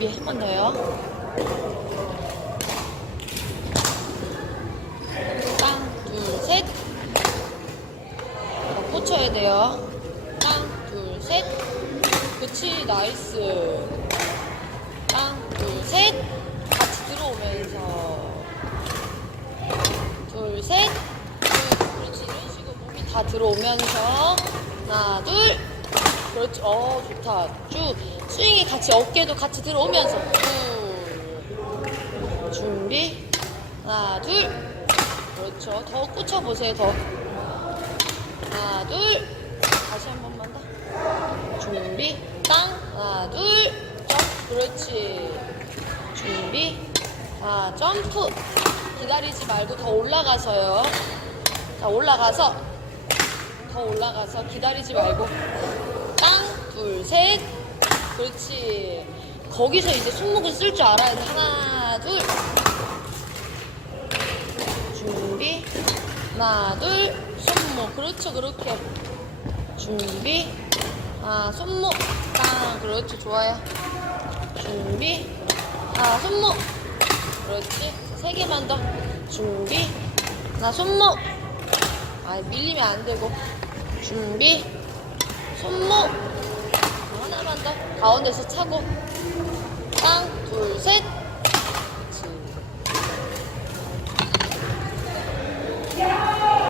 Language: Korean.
준비 한 번 더요. 땅, 둘, 셋. 더 꽂혀야 돼요. 땅, 둘, 셋. 그치, 나이스. 땅, 둘, 셋. 같이 들어오면서. 둘, 셋. 둘, 그렇지. 이런 식으로 몸이 다 들어오면서. 하나, 둘. 그렇지. 어, 좋다. 쭉. 스윙이 같이 어깨도 같이 들어오면서. 둘. 준비. 하나, 둘. 그렇죠. 더 꽂혀보세요, 더. 하나, 둘. 다시 한 번만 더. 준비. 땅. 하나, 둘. 점프. 그렇지. 준비. 자, 점프. 기다리지 말고 더 올라가서요. 자, 올라가서. 더 올라가서 기다리지 말고. 땅. 둘, 셋. 그렇지. 거기서 이제 손목을 쓸 줄 알아야 돼. 하나, 둘. 준비. 하나, 둘. 손목. 그렇죠. 그렇게. 준비. 아, 손목. 땅. 그렇죠. 좋아요. 준비. 아, 손목. 그렇지. 세 개만 더. 준비. 나 손목. 아, 밀리면 안 되고. 준비. 손목. 가운데서 차고. 땅, 둘, 셋.